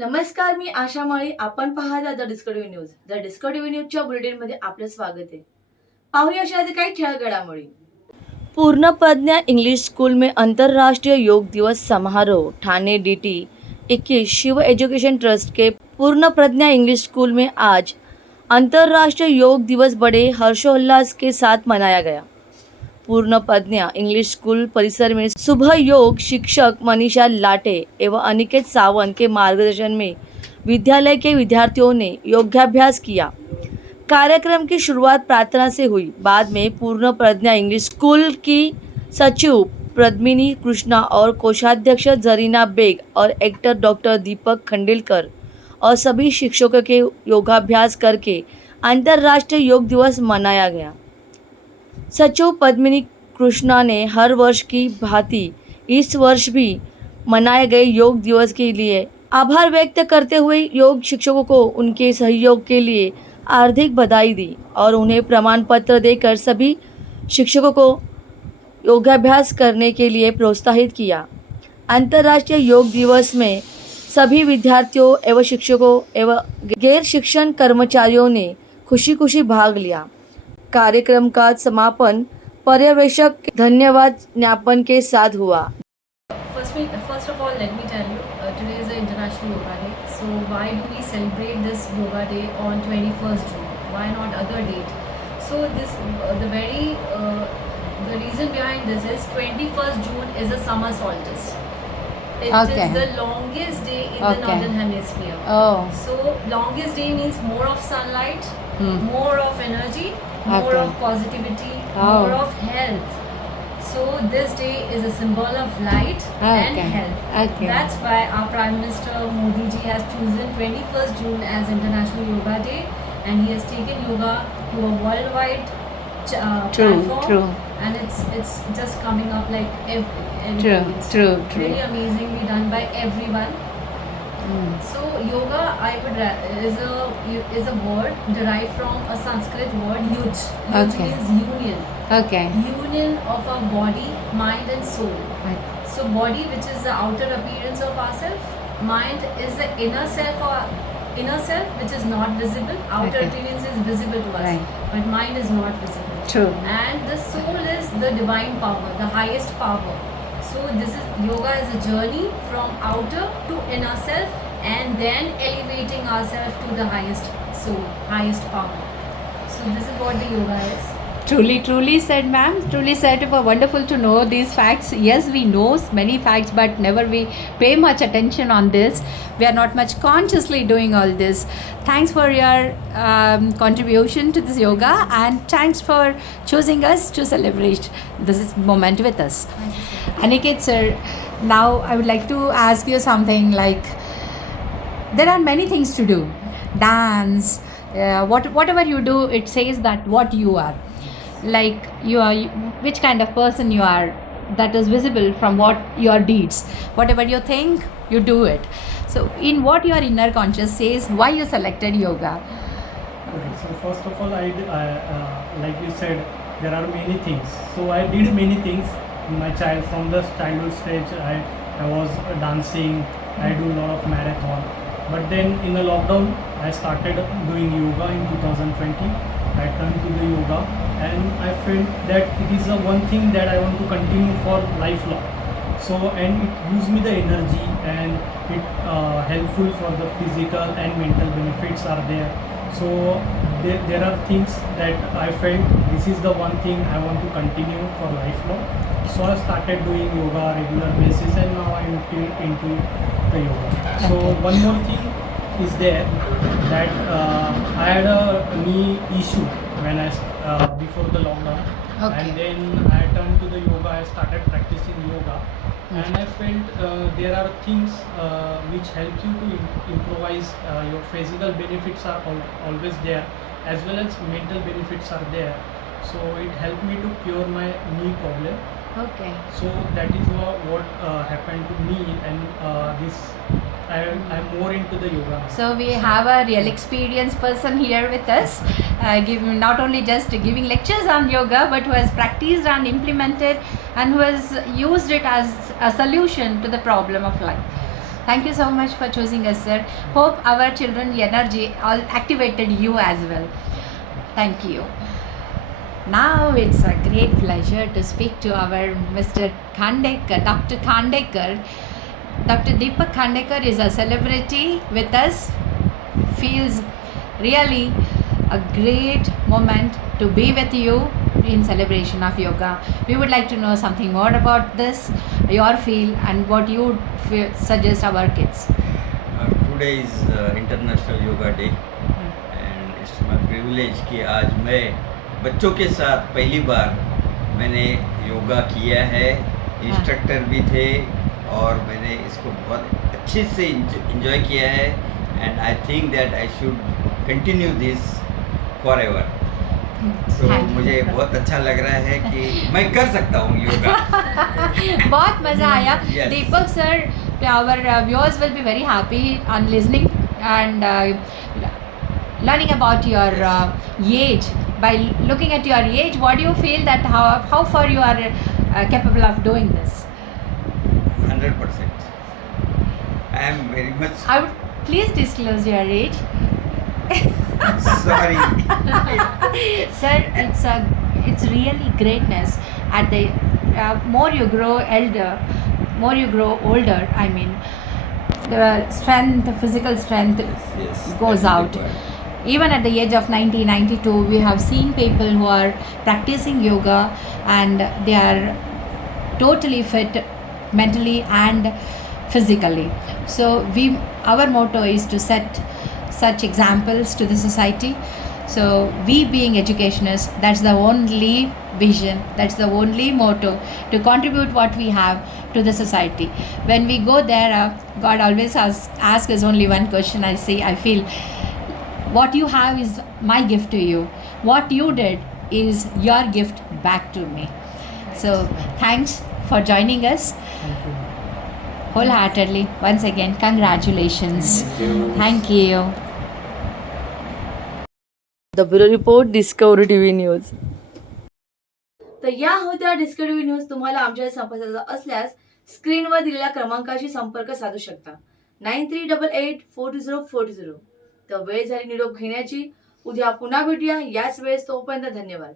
नमस्कार, मी आशा माळी. आपण पाहता the discovery news. The discovery न्यूजच्या बुलेटिनमध्ये आपलं स्वागत आहे. पाहूया अशा काही ठळक घडामोडी. पूर्ण प्रज्ञा इंग्लिश स्कूल में अंतर्राष्ट्रीय योग दिवस समारोह. Thane DT 21 Shiv education trust के पूर्ण प्रज्ञा इंग्लिश स्कूल में आज अंतर्राष्ट्रीय योग दिवस बड़े हर्षोल्लास के साथ मनाया गया. पूर्ण प्रज्ञा इंग्लिश स्कूल परिसर में सुबह योग शिक्षक मनीषा लाटे एवं अनिकेत सावंत के मार्गदर्शन में विद्यालय के विद्यार्थियों ने योगाभ्यास किया. कार्यक्रम की शुरुआत प्रार्थना से हुई. बाद में पूर्ण प्रज्ञा इंग्लिश स्कूल की सचिव पद्मिनी कृष्णा और कोषाध्यक्ष जरीना बेग और एक्टर डॉक्टर दीपक खंडेलकर और सभी शिक्षकों के योगाभ्यास करके अंतर्राष्ट्रीय योग दिवस मनाया गया. सचिव पद्मिनी कृष्णा ने हर वर्ष की भांति इस वर्ष भी मनाए गए योग दिवस के लिए आभार व्यक्त करते हुए योग शिक्षकों को उनके सहयोग के लिए हार्दिक बधाई दी और उन्हें प्रमाण पत्र देकर सभी शिक्षकों को योगाभ्यास करने के लिए प्रोत्साहित किया. अंतर्राष्ट्रीय योग दिवस में सभी विद्यार्थियों एवं शिक्षकों एवं गैर शिक्षण कर्मचारियों ने खुशी खुशी भाग लिया. कार्यक्रम का समापन पर्यवेक्षक धन्यवाद ज्ञापन के साथ हुआ. First of all, let me tell you, today is the International Yoga Day. So why do we celebrate this Yoga Day on 21st June? Why not other date? So the reason behind this is 21st June is a summer solstice. It is the longest day in the northern hemisphere. So longest day means more of sunlight, more of energy, more of positivity, more of health. So this day is a symbol of light and health. That's why our Prime Minister Modi ji has chosen 21st June as International Yoga Day, and he has taken yoga to a worldwide platform. And it's just coming up like it's really amazingly done by everyone. So yoga is a word derived from a Sanskrit word yuj. Yuj means union. Union of our body, mind and soul. So body, which is the outer appearance of ourself. Mind is the inner self which is not visible. Outer appearance is visible to us, but mind is not visible. And the soul is the divine power, the highest power. So yoga is a journey from outer to inner self, and then elevating ourselves to the highest soul, highest power. So this is what the yoga is. Truly said, ma'am. Truly said. It was wonderful to know these facts. Yes, we know many facts, but never we pay much attention on this. We are not much consciously doing all this. Thanks for your contribution to this yoga, and thanks for choosing us to celebrate this moment with us. Aniket sir, now I would like to ask you something. Like, there are many things to do. Dance, whatever you do, it says that what you are. Like which kind of person you are, that is visible from what your deeds. Whatever you think, you do it. So in what your inner conscious says, why you selected yoga? Okay, so first of all, I like you said, there are many things. So I did many things in my from the childhood stage. I was dancing, I do a lot of marathon. But then in the lockdown, I started doing yoga in 2020. I turned to the yoga, and I felt that it is the one thing that I want to continue for lifelong. So, and it gives me the energy, and it helpful for the physical and mental benefits are there. So there are things that I felt this is the one thing I want to continue for lifelong. So I started doing yoga regular basis, and now I'm into the yoga. So one more thing is there that I had a knee issue when before the lockdown, and then I turned to the yoga. I started practicing yoga, and I felt there are things which help you to improvise. Your physical benefits are always there, as well as mental benefits are there. So it helped me to cure my knee problem. So that is what happened to me, and this I'm more into the yoga now. So we have a real experienced person here with us, not only just giving lectures on yoga, but who has practiced and implemented, and who has used it as a solution to the problem of life. Thank you so much for choosing us, sir. Hope our children energy all activated you as well. Thank you. Now it's a great pleasure to speak to our Mr. Khandekar, Dr. Khandekar. Dr. Deepak Khandekar is a celebrity with us. Feels really a great moment to be with you in celebration of yoga. We would like to know something more about this, your feel, and what you suggest our kids. Today is International Yoga Day and it's my privilege कि आज मैं बच्चों के साथ पहली बार मैंने योगा किया है, इंस्ट्रक्टर भी थे और मैंने इसको बहुत अच्छे से इंजॉय किया है and I think that I should continue this for ever. तो मुझे बहुत अच्छा लग रहा है कि मैं कर सकता हूँ योगा. बहुत मज़ा आया. Yes. Deepak sir, our viewers will be very happy on listening and learning about your age. By looking at your age, what do you feel that how far you are capable of doing this? 100%. I am very much I would please disclose your age. sorry. Sir, it's really greatness. At the more you grow older, I mean, the strength, the physical strength Yes, goes that is out. required. Even at the age of 90, 92, we have seen people who are practicing yoga and they are totally fit mentally and physically. So our motto is to set such examples to the society. So we being educationists, that's the only vision, that's the only motto, to contribute what we have to the society. When we go there, God always asks us only one question. I feel what you have is my gift to you. What you did is your gift back to me. So thanks for joining us wholeheartedly. Once again, congratulations. Thank you. The bureau report discovery TV news. तर या होत्या discovery TV news. तुम्हाला आमच्या संपर्काचा असल्यास स्क्रीनवर दिलेल्या क्रमांकाशी संपर्क साधू शकता. 9388420420. तर वेळ झाली निरोप घेण्याची. उद्या पुन्हा भेटूया याच वेळेस. तोपर्यंत धन्यवाद.